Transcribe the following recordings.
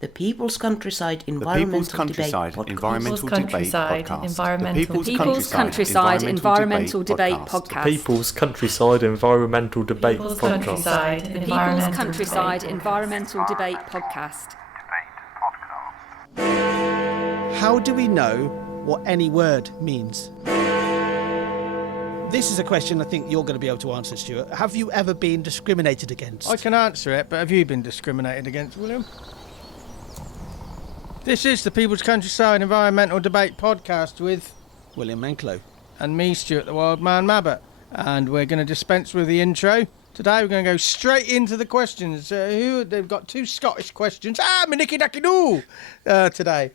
The People's Countryside The Environmental People's Countryside Debate Environmental Debate Podcast. People's Countryside Environmental Debate Podcast. People's Countryside Environmental Debate People's Podcast. People's Countryside Environmental Debate Podcast. How do we know what any word means? This is a question I think you're going to be able to answer, Stuart. Have you ever been discriminated against? I can answer it, but have you been discriminated against, William? This is the People's Countryside Environmental Debate Podcast with William Mankelow. And me, Stuart the Wildman Mabbutt. And we're going to dispense with the intro. Today we're going to go straight into the questions. They've got two Scottish questions. Me nicky nacky noo today.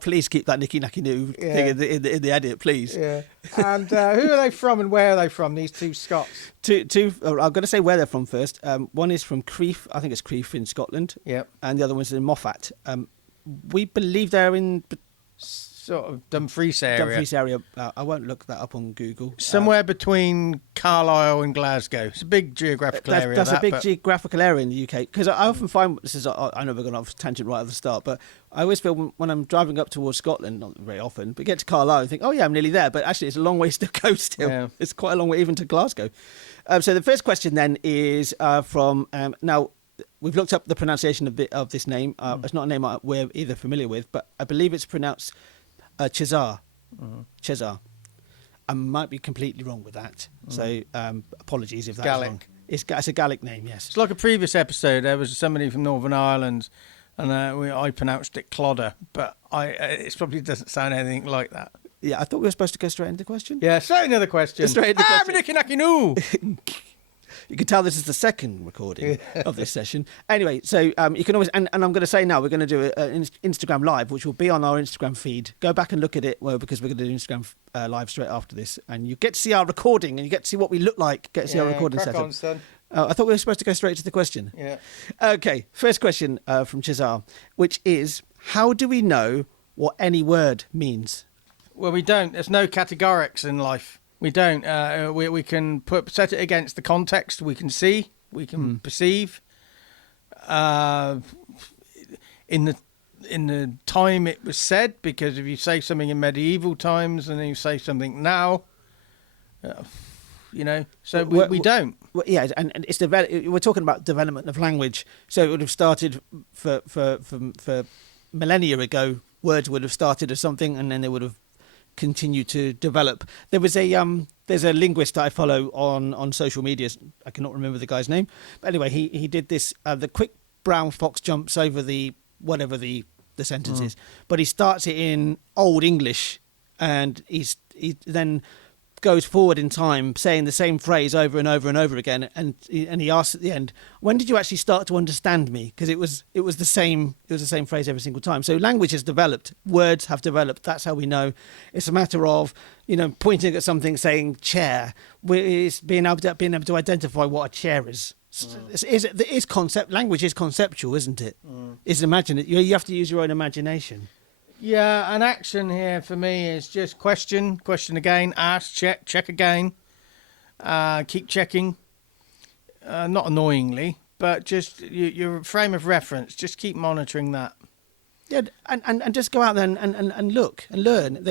Please keep that nicky nacky noo thing in the edit, please. Yeah. And who are they from and where are they from, these two Scots? I'm going to say where they're from first. One is from Crieff, I think it's Crieff in Scotland. Yep. And the other one's in Moffat. We believe they're in sort of Dumfries area. Dumfries area. I won't look that up on Google. Somewhere between Carlisle and Glasgow. It's a big geographical area. That's a big geographical area in the UK. Because I often find, I know we're going off a tangent right at the start, but I always feel when I'm driving up towards Scotland, not very often, but get to Carlisle and think, oh yeah, I'm nearly there. But actually, it's a long way to go still. Yeah. It's quite a long way even to Glasgow. So the first question then is from, now, we've looked up the pronunciation of this name. It's not a name we're either familiar with, but I believe it's pronounced Teasag. Teasag. I might be completely wrong with that. So apologies if that's Gaelic. wrong. It's a Gaelic name, yes. It's like a previous episode. There was somebody from Northern Ireland, and I pronounced it Clodder, but it probably doesn't sound anything like that. Yeah, I thought we were supposed to go straight into the question. Yeah, straight into the question. Straight into the question. You can tell this is the second recording of this session. Anyway, so you can always, and I'm going to say now, we're going to do an Instagram Live, which will be on our Instagram feed. Go back and look at it, because we're going to do Instagram Live straight after this. And you get to see our recording, and you get to see what we look like, get to see our recording setup. On, son. I thought we were supposed to go straight to the question. Yeah. Okay, first question from Teasag, which is, how do we know what any word means? Well, we don't. There's no categorics in life. We don't. We can set it against the context. We can see. We can perceive. In the time it was said, because if you say something in medieval times and then you say something now, so we don't. Well, yeah, and it's we're talking about development of language. So it would have started for millennia ago. Words would have started as something, and then they would have continue to develop. There's a linguist that I follow on social media. I cannot remember the guy's name, but anyway, he did this. The quick brown fox jumps over the whatever the sentence is, but he starts it in Old English, and he then goes forward in time saying the same phrase over and over and over again, and he asks at the end, when did you actually start to understand me? Because it was the same phrase every single time. So language has developed, words have developed. That's how we know. It's a matter of pointing at something, saying chair. It's being able to identify what a chair is. Language is conceptual, isn't it? It's imaginative. You have to use your own imagination. Yeah, an action here for me is just question again, ask, check again, keep checking, not annoyingly, but just your frame of reference, just keep monitoring that. Yeah, and just go out there and look and learn.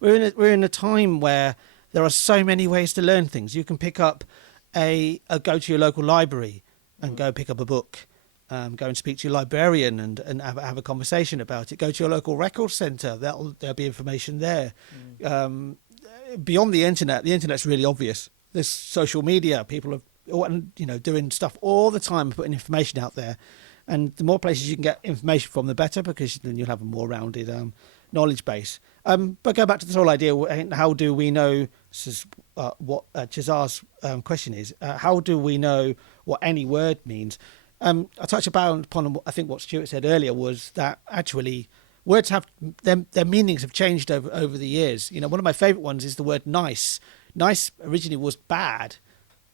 We're in a time where there are so many ways to learn things. You can pick up go to your local library and go pick up a book. Go and speak to your librarian and have a conversation about it. Go to your local record centre. There'll be information there. Beyond the internet's really obvious. There's social media. People are doing stuff all the time, putting information out there. And the more places you can get information from, the better, because then you'll have a more rounded knowledge base. But go back to this whole idea. How do we know? This is what Teasag's question is. How do we know what any word means? I touched upon, I think what Stuart said earlier was that actually words have their meanings have changed over the years. One of my favourite ones is the word nice. Nice originally was bad,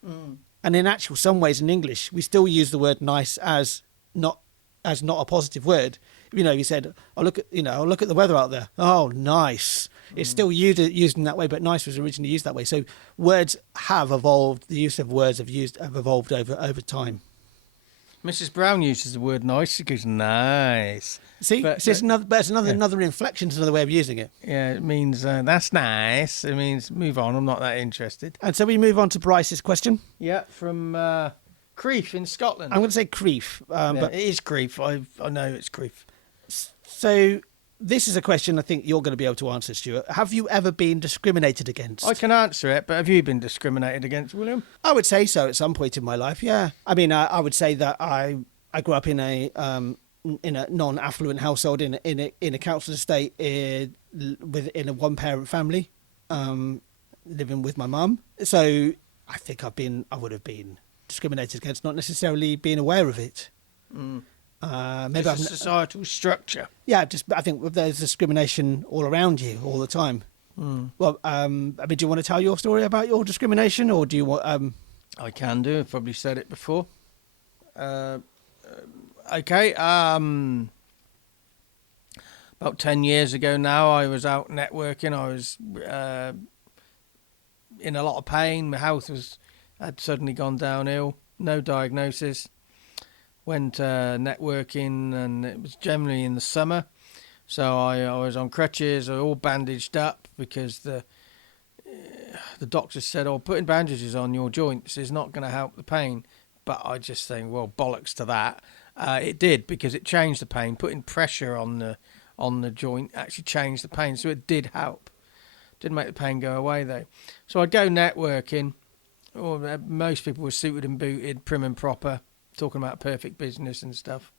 and in actual some ways in English we still use the word nice as not a positive word. You said, I'll look at the weather out there. Oh, nice. It's still used in that way, but nice was originally used that way. So words have evolved. The use of words have evolved over time. Mrs. Brown uses the word nice. She goes, nice. See, But- it's another inflection. It's another way of using it. Yeah, it means that's nice. It means move on. I'm not that interested. And so we move on to Bryce's question. Yeah, from Crieff in Scotland. I'm going to say Crieff, Yeah, but it is Crieff. I know it's Crieff. so this is a question I think you're going to be able to answer, Stuart. Have you ever been discriminated against? I can answer it, but have you been discriminated against, William? I would say so at some point in my life. Yeah, I mean, I would say that I grew up in a non-affluent household in a council estate in a one-parent family, living with my mum. So I think I would have been discriminated against, not necessarily being aware of it. Maybe It's a societal structure. Yeah, I think there's discrimination all around you all the time. Well, I mean, do you want to tell your story about your discrimination, or do you want? I can do. I've probably said it before. Okay. About 10 years ago now, I was out networking. I was in a lot of pain. My health had suddenly gone downhill. No diagnosis. Went networking, and it was generally in the summer. So I was on crutches, all bandaged up, because the doctor said, putting bandages on your joints is not going to help the pain. But I just think, well, bollocks to that. It did, because it changed the pain. Putting pressure on the joint actually changed the pain, so it did help. Didn't make the pain go away though. So I'd go networking. Most people were suited and booted, prim and proper, talking about perfect business and stuff.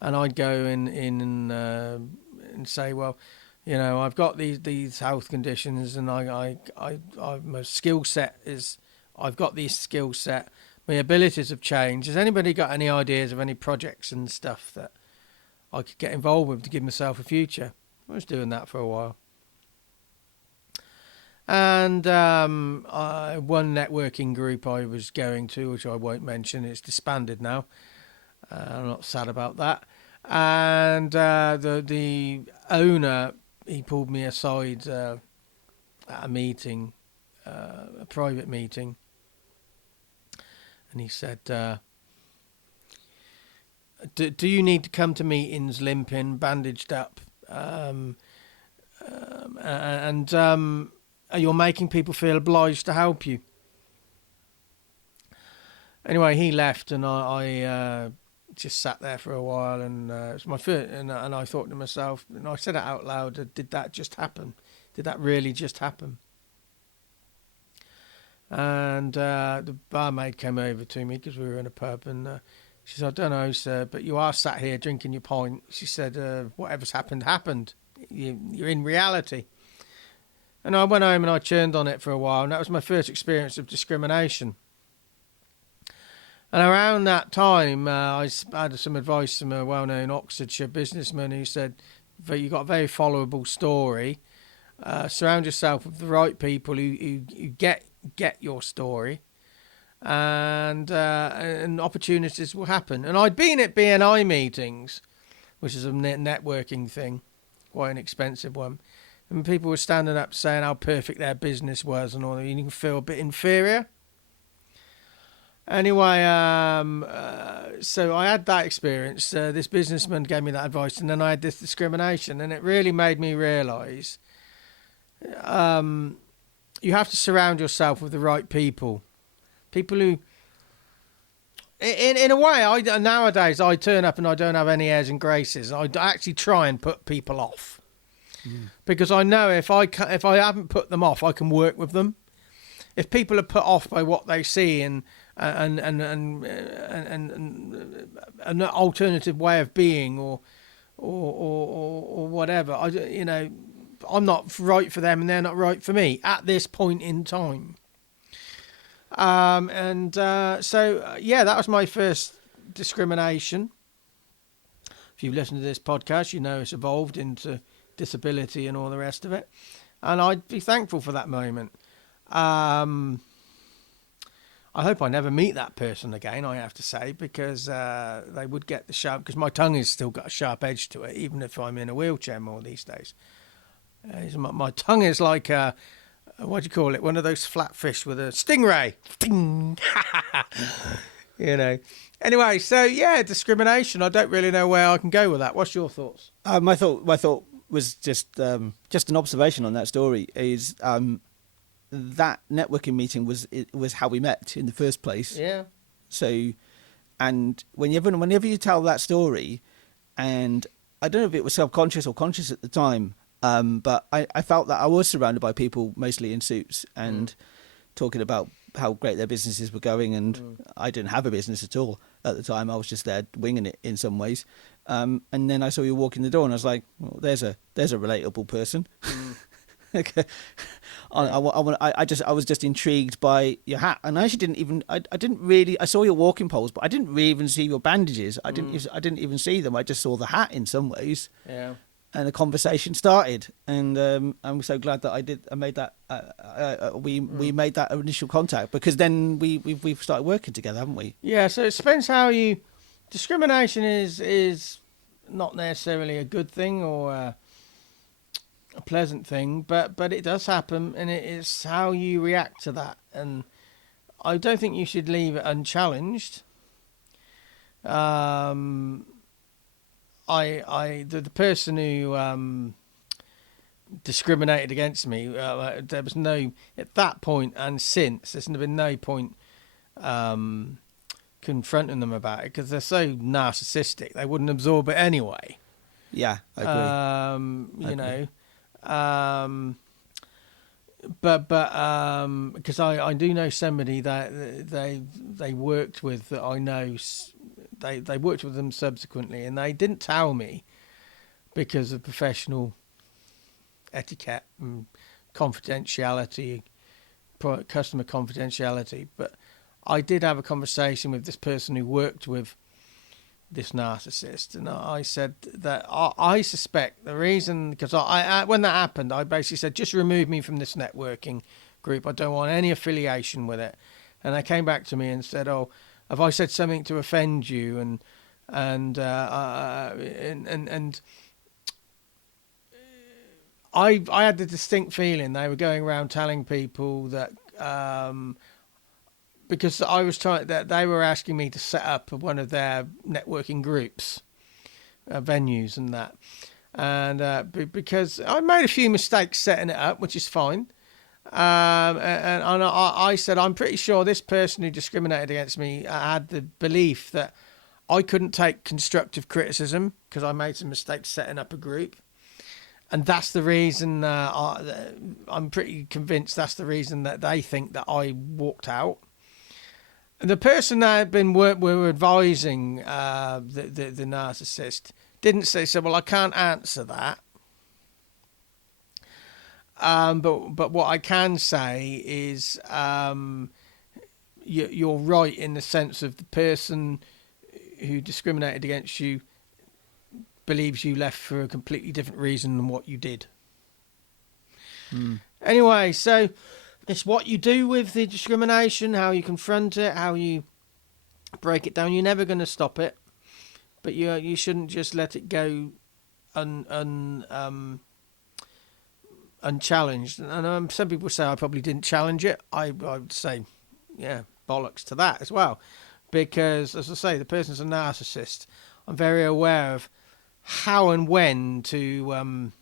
And I'd go in and say, well, you know, I've got these health conditions, and my skill set is, I've got this skill set. My abilities have changed. Has anybody got any ideas of any projects and stuff that I could get involved with to give myself a future? I was doing that for a while. And one networking group I was going to, which I won't mention, it's disbanded now. I'm not sad about that. And the owner, he pulled me aside at a meeting, a private meeting. And he said, do you need to come to meetings limping, bandaged up? You're making people feel obliged to help you. Anyway, he left, and I just sat there for a while, and it was my first, and I thought to myself, and I said it out loud, did that just happen? Did that really just happen? And the barmaid came over to me, because we were in a pub, and she said, I don't know, sir, but you are sat here drinking your pint. She said, whatever's happened. You're in reality. And I went home and I churned on it for a while, and that was my first experience of discrimination. And around that time, I had some advice from a well-known Oxfordshire businessman who said, you've got a very followable story. Surround yourself with the right people who get your story, and opportunities will happen. And I'd been at BNI meetings, which is a networking thing, quite an expensive one, and people were standing up saying how perfect their business was and all that. You can feel a bit inferior. Anyway, so I had that experience. This businessman gave me that advice, and then I had this discrimination, and it really made me realise you have to surround yourself with the right people who, in a way, nowadays I turn up and I don't have any airs and graces. I actually try and put people off, because I know if I haven't put them off, I can work with them. If people are put off by what they see and an alternative way of being or whatever, I'm not right for them and they're not right for me at this point in time. That was my first discrimination. If you've listened to this podcast, you know it's evolved into disability and all the rest of it. And I'd be thankful for that moment. I hope I never meet that person again, I have to say, because they would get the sharp, because my tongue has still got a sharp edge to it, even if I'm in a wheelchair more these days. My tongue is like what do you call it? One of those flat fish with a stingray. Sting. You know. Anyway, so yeah, discrimination. I don't really know where I can go with that. What's your thoughts? My thought was just an observation on that story. Is that networking meeting was how we met in the first place. Yeah. So, and whenever you tell that story, and I don't know if it was subconscious or conscious at the time, but I felt that I was surrounded by people mostly in suits and talking about how great their businesses were going, and I didn't have a business at all at the time. I was just there winging it in some ways. And then I saw you walk in the door, and I was like, well, there's a relatable person. Okay. I was just intrigued by your hat, and I actually I saw your walking poles, but I didn't really even see your bandages. I didn't even see them. I just saw the hat in some ways. Yeah. And the conversation started, and I'm so glad that I made that. We made that initial contact, because then we've started working together, haven't we? Yeah. So it depends how you. Discrimination is not necessarily a good thing or a pleasant thing, but it does happen, and it is how you react to that. And I don't think you should leave it unchallenged. The person who discriminated against me, there was no, at that point and since, there's been no point confronting them about it, because they're so narcissistic, they wouldn't absorb it anyway. Yeah, I agree. You know, but because I do know somebody that they worked with, that I know. They worked with them subsequently, and they didn't tell me because of professional etiquette and confidentiality, customer confidentiality. But I did have a conversation with this person who worked with this narcissist, and I said that I suspect the reason, because I when that happened, I basically said, just remove me from this networking group. I don't want any affiliation with it. And they came back to me and said, oh, have I said something to offend you? And I had the distinct feeling they were going around telling people that because I was that they were asking me to set up one of their networking groups, venues and that, and because I made a few mistakes setting it up, which is fine. And I said, I'm pretty sure this person who discriminated against me had the belief that I couldn't take constructive criticism because I made some mistakes setting up a group. And that's the reason, I'm pretty convinced that's the reason that they think that I walked out. And the person that had been were advising the narcissist didn't say, so, well, I can't answer that. But what I can say is you're right in the sense of the person who discriminated against you believes you left for a completely different reason than what you did. Anyway, so it's what you do with the discrimination, how you confront it, how you break it down. You're never going to stop it, but you shouldn't just let it go unchallenged. And some people say I probably didn't challenge it. I would say, yeah, bollocks to that as well, because, as I say, the person's a narcissist. I'm very aware of how and when to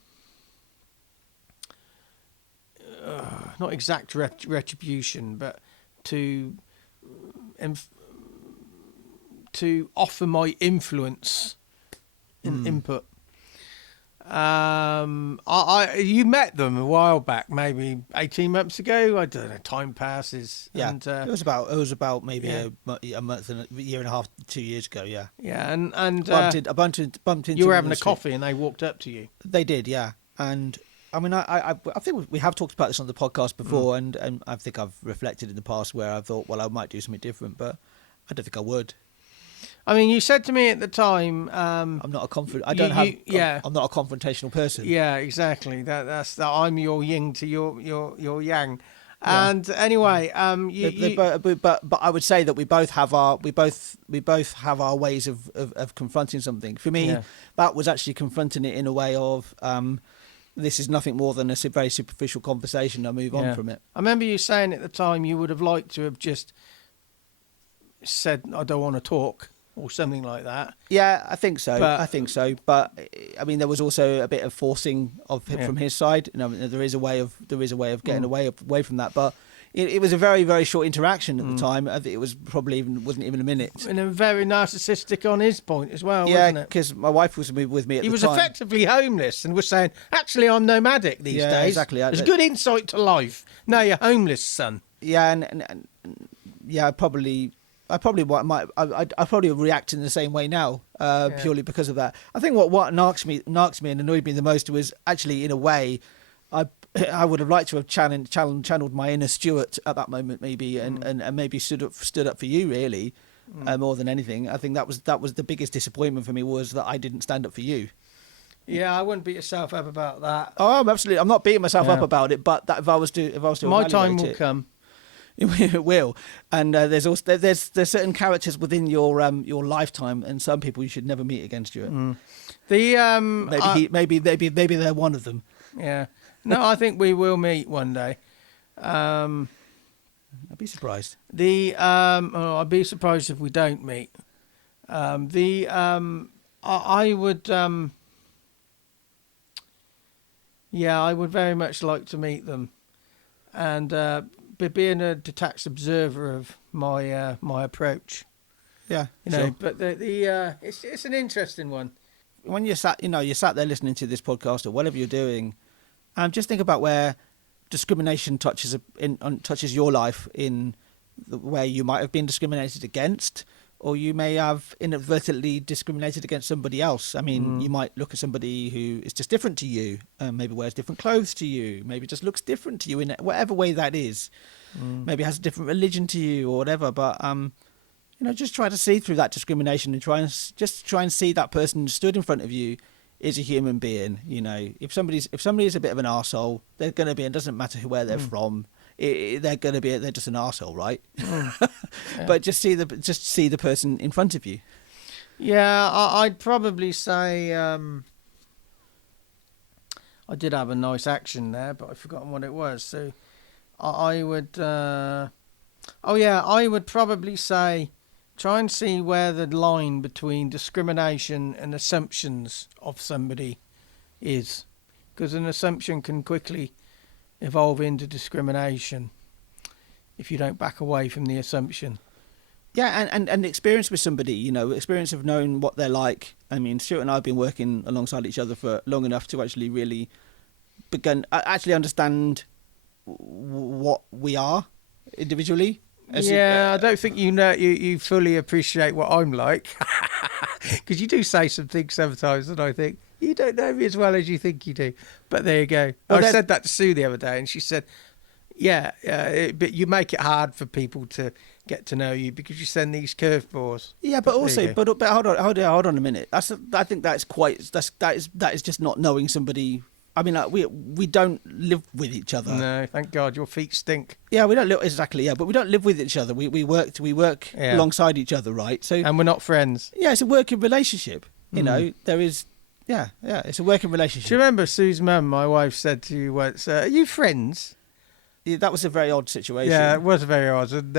not exact retribution, but to offer my influence and input. You met them a while back, maybe 18 months ago. I don't know. Time passes. Yeah, and, it was about maybe a month and a year and a half, 2 years ago. Yeah. Yeah, and I bumped into. You were having a street. coffee, and they walked up to you. They did, yeah. And I mean, I think we have talked about this on the podcast before, and I think I've reflected in the past where I thought, well, I might do something different, but I don't think I would. I mean, you said to me at the time, I'm not a I'm not a confrontational person. Yeah, exactly. That's I'm your yin to your yang. Yeah. And anyway, but I would say that we both have our ways of confronting something. For me, that was actually confronting it in a way of this is nothing more than a very superficial conversation. I move on from it. I remember you saying at the time you would have liked to have just said, I don't want to talk, or something like that. Yeah, I think so. But- I think so. But I mean, there was also a bit of forcing of him from his side. You know, there is a way of getting away from that. But it was a very, very short interaction at the time. I think it was probably wasn't even a minute. And very narcissistic on his point as well, Yeah, wasn't it? because my wife was with me at the time. He was effectively homeless and was saying, actually, I'm nomadic these days. Exactly. It's good insight to life. No, you're homeless, son. Yeah, and yeah, I probably react in the same way now, purely because of that. I think what narks me and annoyed me the most was actually, in a way, I would have liked to have channeled my inner Stuart at that moment, maybe, and maybe stood up for you, really, more than anything. I think that was the biggest disappointment for me, was that I didn't stand up for you. Yeah, I wouldn't beat yourself up about that. Oh, I'm not beating myself up about it, but that if I was to My time will it, come. It will, and there's also there's certain characters within your lifetime, and some people you should never meet again, Stuart. The Maybe they're one of them. Yeah. No, I think we will meet one day. I'd be surprised. I'd be surprised if we don't meet. I would. I would very much like to meet them, and being a detached observer of my my approach. Yeah, You know, sure. but it's an interesting one. When you're sat there listening to this podcast or whatever you're doing, just think about where discrimination touches your life, in where you might have been discriminated against, or you may have inadvertently discriminated against somebody else. I mean, you might look at somebody who is just different to you, maybe wears different clothes to you, maybe just looks different to you in whatever way that is, maybe has a different religion to you or whatever. But just try to see through that discrimination and try and see that person stood in front of you is a human being. You know, if somebody is a bit of an arsehole, they're going to be. It doesn't matter where they're from. They're going to be. They're just an arsehole, right? Yeah. But just see the person in front of you. Yeah, I'd probably say I did have a nice action there, but I've forgotten what it was. So I would. I would probably say try and see where the line between discrimination and assumptions of somebody is, because an assumption can quickly evolve into discrimination if you don't back away from the assumption. Yeah, and experience with somebody, experience of knowing what they're like. I mean, Stuart and I have been working alongside each other for long enough to actually really understand what we are individually. I don't think you fully appreciate what I'm like, because you do say some things sometimes that I think you don't know me as well as you think you do. But there you go. I said that to Sue the other day, and she said, but you make it hard for people to get to know you because you send these curveballs. Yeah, but also, but hold on a minute. I think that is just not knowing somebody. I mean, like, we don't live with each other. No, thank God, your feet stink. Yeah, we don't live exactly. Yeah, but we don't live with each other. We work alongside each other, right? So, and we're not friends. Yeah, it's a working relationship. You know, there is. Yeah, it's a working relationship. Do you remember Sue's mum, my wife, said to you once, "Are you friends?" Yeah, that was a very odd situation. Yeah, it was very odd, and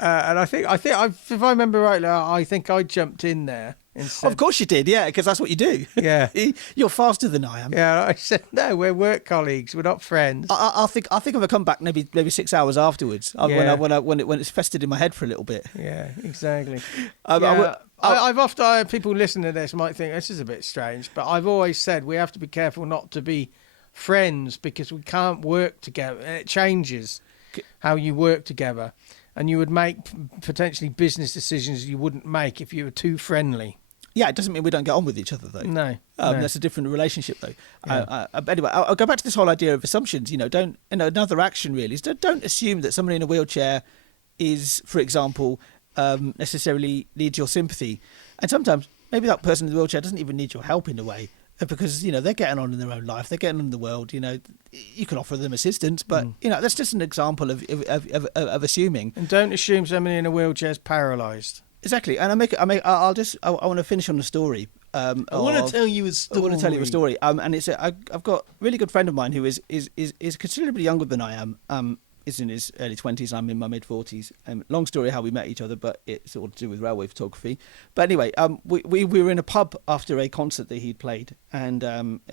I think if I remember rightly, I think I jumped in there. Of course you did, yeah, because that's what you do. Yeah, you're faster than I am. Yeah, I said no, we're work colleagues, we're not friends. I think if I come back maybe 6 hours afterwards, when it's festered in my head for a little bit. Yeah, exactly. I've often people listening to this might think this is a bit strange, but I've always said we have to be careful not to be friends because we can't work together, and it changes how you work together, and you would make potentially business decisions you wouldn't make if you were too friendly. Yeah, it doesn't mean we don't get on with each other, though. No. That's a different relationship, though. Yeah. Anyway, I'll go back to this whole idea of assumptions. Another action really is don't assume that somebody in a wheelchair is, for example, necessarily needs your sympathy. And sometimes maybe that person in the wheelchair doesn't even need your help in a way, because they're getting on in their own life, they're getting on in the world. You can offer them assistance, but that's just an example of assuming. And don't assume somebody in a wheelchair is paralysed. Exactly, and I want to finish on a story. I want to tell you a story. And it's I've got a really good friend of mine who is considerably younger than I am. is in his early 20s. I'm in my mid 40s. Long story how we met each other, but it's all to do with railway photography. But anyway, we were in a pub after a concert that he'd played, and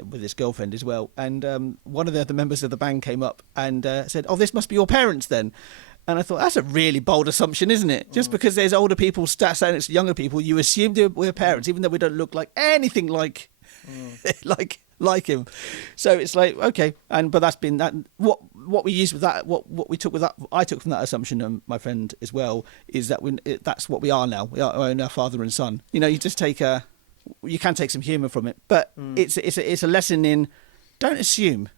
with his girlfriend as well. And one of the other members of the band came up and said, "Oh, this must be your parents then." And I thought, that's a really bold assumption, isn't it? Just because there's older people saying it's younger people, you assume we're parents, even though we don't look like anything like like him. So it's like, okay, but that's been that. What we used with that, what we took with that, I took from that assumption, and my friend as well, is that that's what we are now. We are our father and son. You know, you just you can take some humour from it, but it's a lesson in don't assume.